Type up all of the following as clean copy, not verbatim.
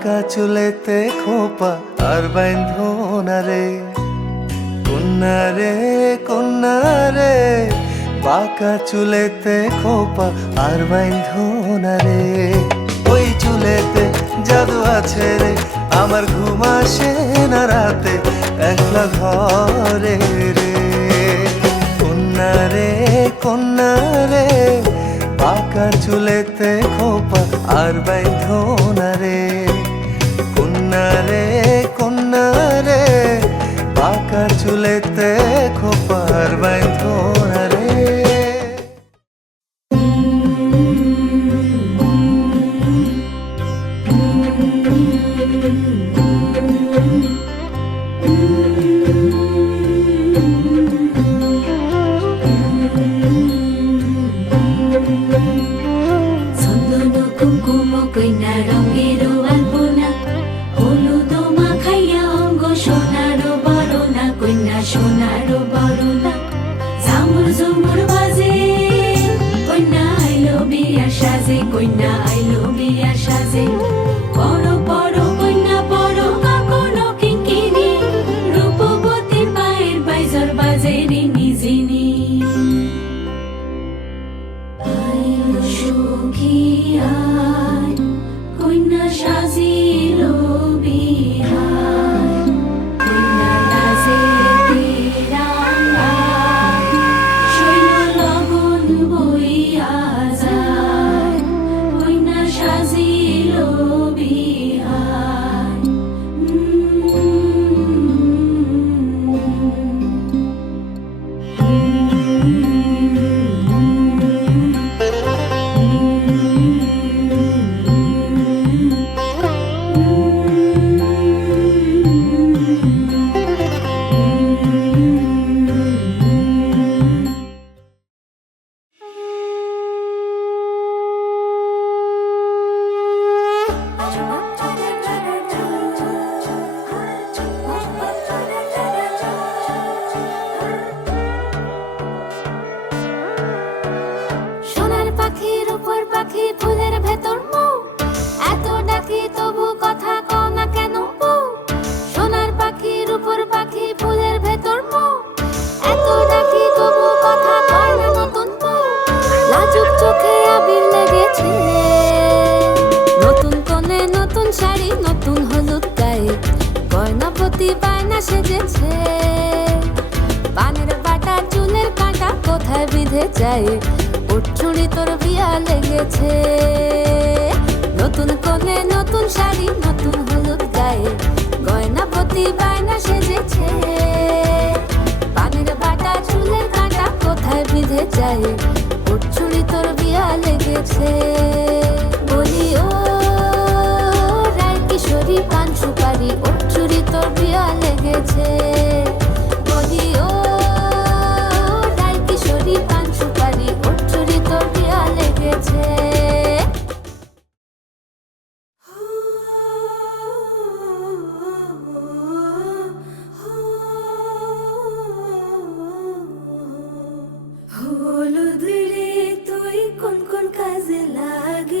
বাঁকা চুলেতে খোপা আর বাইন্ধো না রে, কন্যা রে কন্যা রে, বাঁকা চুলেতে খোপা আর বাইন্ধো না রে। ওই চুলেতে জাদু আছে রে, আমার ঘুম আসে না রাতে একলা ঘরে রে। কন্যা রে কন্যা রে, বাঁকা চুলেতে খোপা আর বাইন্ধো না রে, কন্যা রে কন্যা রে, বাঁকা চুলেতে খোপা আর বাইন্ধো না রে। কুমকুম কইনা রঙের আলপনা, হলুদ মাখাইয়া অঙ্গ সোনার বরণা, কইনা সোনার বরণা। ঝামুর ঝুমুর বাজে কইনা আইলো বিয়া সাজে, কইনা আইলো বিয়া সাজে। পড়ো পড়ো কইনা পড়ো কাকনো কিঙ্কিনি, রূপবতীর পায়ের বাইজর বাজে রিনি ঝিনি। সুখী আয় কন্যা সাজিল বিহার, কন্যা লাজে তিরাঙ্গা, শৈল লগন বইয়া যায়, কন্যা সাজিল বিহার। সোনার পাখির উপর পাখি ফুলের ভেতর মৌ, এত ডাকি তবু কথা কও না কেন বউ। সোনার পাখির উপর পাখি ফুলের ভেতর মৌ, এত ডাকি তবু কথা কয় না নতুন বউ। লাজুক চোখে আবির লেগেছে, নতুন কোণে নতুন শাড়ি নতুন হলুদ গায়ে, গয়নাপতি বায়না সেজেছে। পানের বাটা চুলের কাঁটা কোথায় বিঁধে যায়, উঠছুড়ি তোর বিয়া লেগেছে। নতুন কোণে নতুন শাড়ি নতুন হলুদ গায়ে, গয়নাপতি বায়না সেজেছে। পানের বাটা চুলের কাঁটা কোথায় বিঁধে যায়, উঠছুড়ি তোর বিয়া লেগেছে। বলি ও রায় কিশোরী পান সুপারি, উঠছুড়ি তোর বিয়া লেগেছে। বলি ও রায় কিশোরী পান সুপারি, উঠছুড়ি তোর বিয়া লেগেছে। হলুদ রে তুই কোন কোন কাজে লাগে,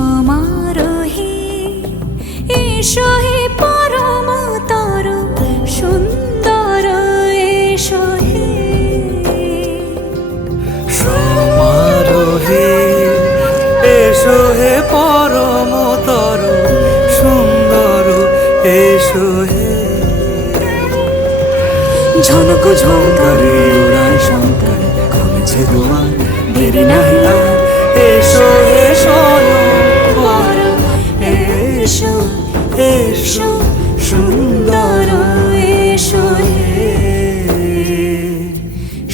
সমারোহে এসো হে পরমতর সুন্দর এসো হে সমারোহে এসো হে পরমতর সুন্দর এসো হে ঝনক ঝঙ্কারে উড়ায় শঙ্কর কমেছে দুয়ার দেরি নাহি আর এসো হে স্বয়ংবর এসো এসো সুন্দর এসো হে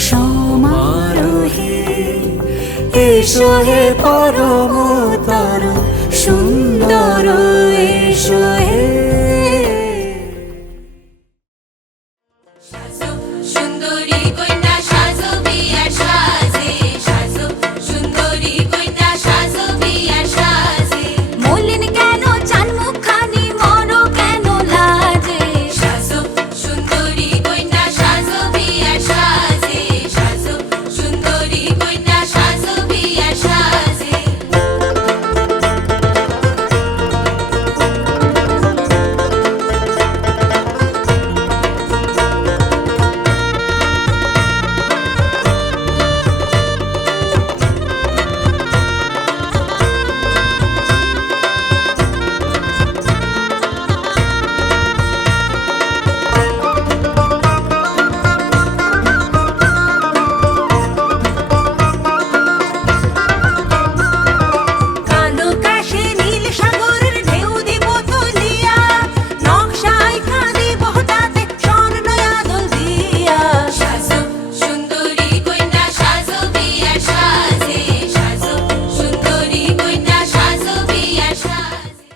সমারোহে এসো হে পরমতর সুন্দর এসো হে সুন্দরী কন্যা সাজো বিয়ার সাজে সাজো সুন্দরী কন্যা সাজো বিয়ার সাজে মলিন কেন চান মুখখানি মরো কেন লাজে সাজো সুন্দরী কন্যা সাজো বিয়ার সাজে সাজো সুন্দরী কন্যা সাজো বিয়ার সাজে কালো কাশে নীল সাগরের ঢেউ দিব তুলিয়া নকশায় কাঁদি বহতাতে স্বর্ণ আদল দিয়া সাজো সুন্দরী কন্যা সাজো বিয়ার সাজে সাজো সুন্দরী কন্যা সাজো বিয়ার সাজে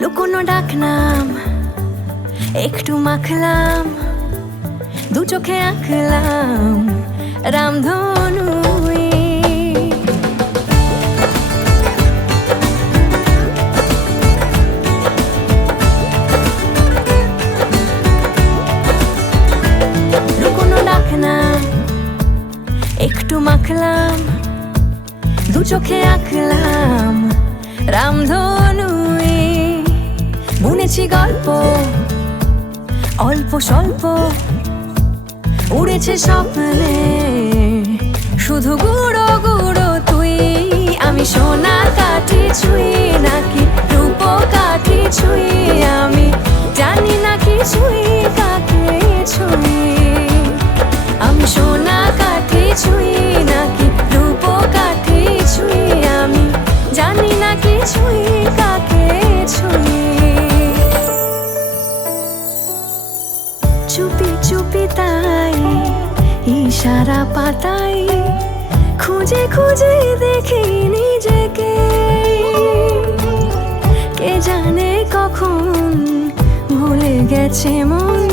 লুকোনো ডাকনাম একটু মাখলাম দু চোখে আঁকলাম রামধনু লুকোনো ডাকনাম একটু মাখলাম দু চোখে আঁকলাম রামধনু বুনেছি গল্প অল্প স্বল্প উড়েছে স্বপ্নে শুধু গুঁড়ো গুঁড়ো তুই আমি সোনা কাঠি ছুঁই নাকি রূপ কাঠি ছুঁই আমি জানি না কিছুই কাকে ছুঁই আমি সোনা কাঠি ছুঁই নাকি রূপ কাঠি ছুঁই আমি জানি না কিছুই কাকে ছুঁই চুপি চুপি তাই ইশারা পাতাই খুঁজে খুঁজে দেখি নিজেকে কে জানে কখন ভুলে গেছে মন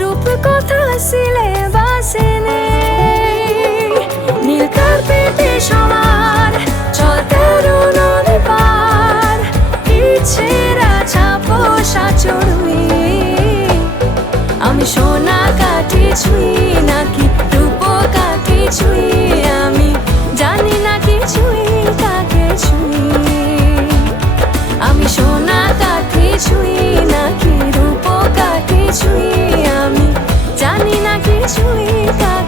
রূপ কথা সিলেবাসে নেই নীল কার্পেটে সবার চল তেরো নদী পার ইচ্ছেরা ছাপোষা চড়ুই আমি সোনা কাঠি ছুঁই নাকি রূপ কাঠি ছুঁই আমি জানি না কিছুই কাকে ছুঁই আমি সোনা কাঠি ছুঁই নাকি রূপ কাঠি ছুঁই আমি জানি না কিছুই কাকে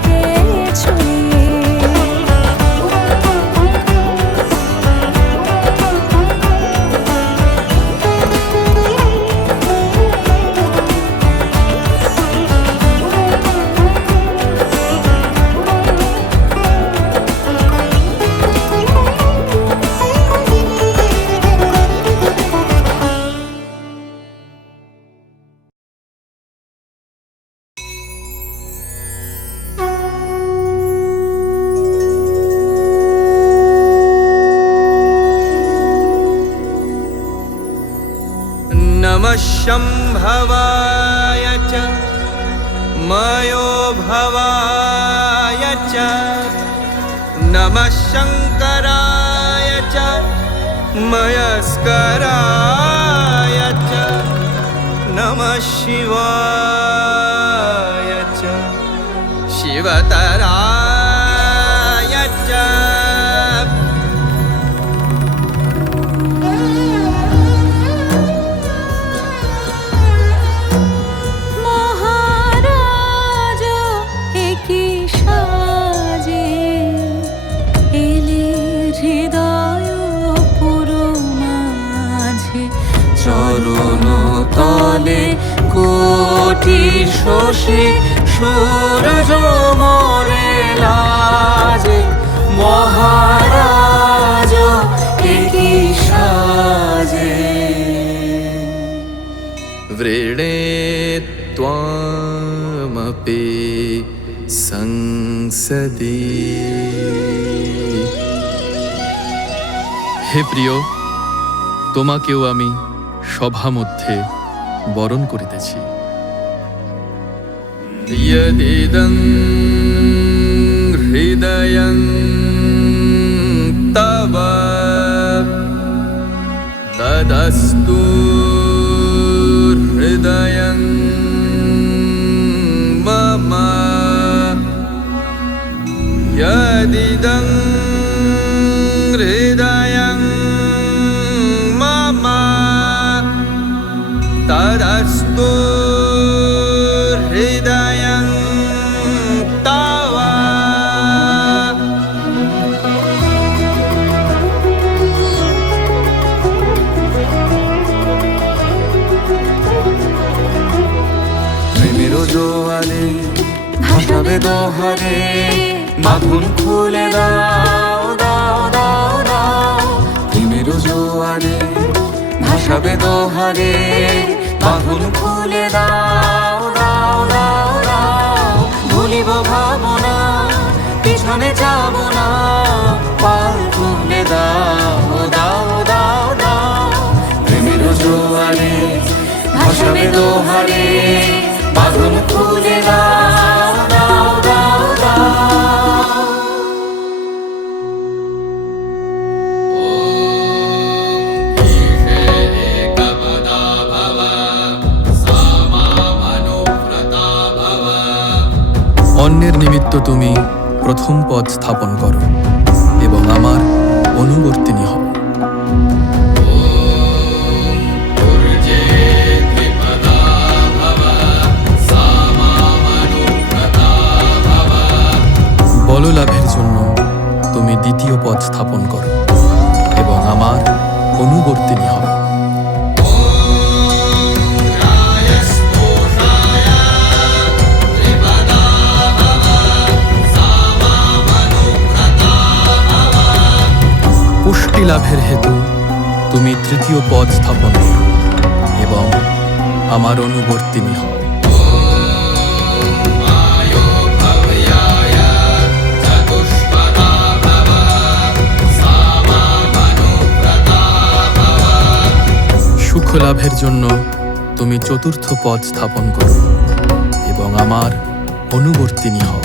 शम्भवाय च मयो भवाय च नमः शङ्कराय च मयस्कराय च नमः शिवाय च शिवतराय च মহারাজ একি সাজে এলে হৃদয় পুরো মাঝে চরণ তলে কোটি শশী সূর্য মরে লাজে মহারাজ একি সাজে वृणे त्वामपि संसदि। হে প্রিয়, তোমাকেও আমি সভা মধ্যে বরণ করিতেছি। यदिदं हृदयं तव तदस्तु हृदयं मम यदिदं हृदयं मम तदस्तु हृदयं तव। প্রেমের জোয়ারে ভাসাবে দোহারে মাখন খুলে দাও দাও দাও দাও প্রেমের জোয়ারে ভাসাবে দোহারে মাখন খুলে দাও দাও দাও দাও ভুলিব ভাবনা পিছনে যাব না পাল খুলে দাও দাও দাও দাও প্রেমের জোয়ারে ভাসাবে দোহারে বাঁধন খুলে দাও দাও দাও দাও। অন্যের নিমিত্ত তুমি প্রথম পদ স্থাপন করো এবং আমার অনুবর্তিনী হও। বললাভের জন্য তুমি দ্বিতীয় পদ স্থাপন করো এবং আমার অনুবর্তিনী হও। পুষ্টি লাভের হেতু তুমি তৃতীয় পদ স্থাপন করো এবং আমার অনুবর্তিনী হও। সুখ লাভের জন্য তুমি চতুর্থ পদ স্থাপন করো এবং আমার অনুবর্তিনী হও।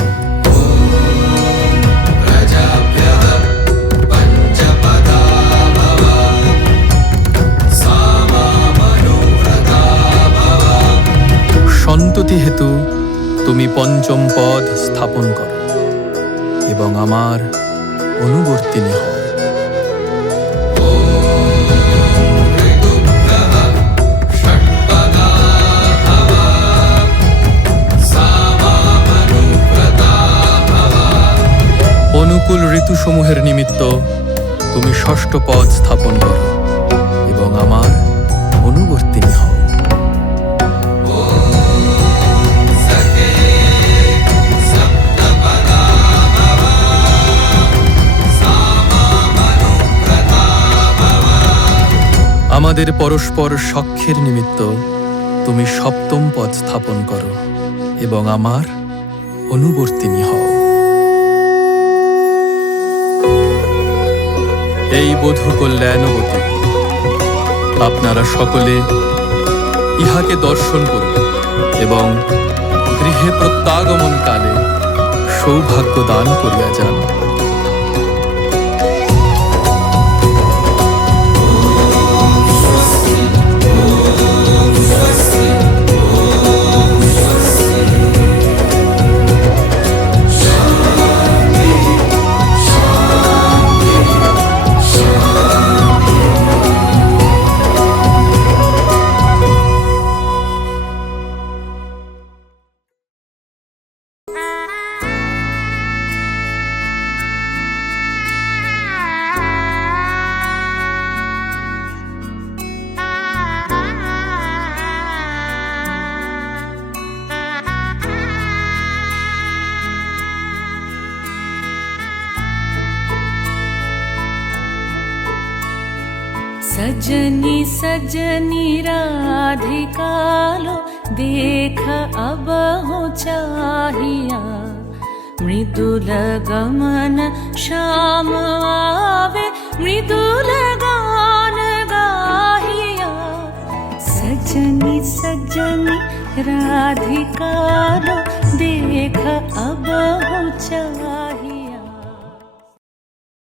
সন্ততি হেতু তুমি পঞ্চম পদ স্থাপন করো এবং আমার অনুবর্তিনী হও। অনুকূল ঋতুসমূহের নিমিত্ত তুমি ষষ্ঠ পদ স্থাপন করো এবং আমার অনুবর্তিনী হও। আমাদের পরস্পর সখ্যের নিমিত্ত তুমি সপ্তম পদ স্থাপন করো এবং আমার অনুবর্তিনী হও। এই বধূ কল্যাণবতী, আপনারা সকলে ইহাকে দর্শন করুন এবং গৃহে প্রত্যাগমন কালে সৌভাগ্য দান করিয়া যান। सजनी सजनी राधिकालो देख अब हो चाहिया, मृदुल गमन श्याम आवे मृदुल गान गाहिया। सजनी सजनी राधिकालो देख अब हो चाहिया।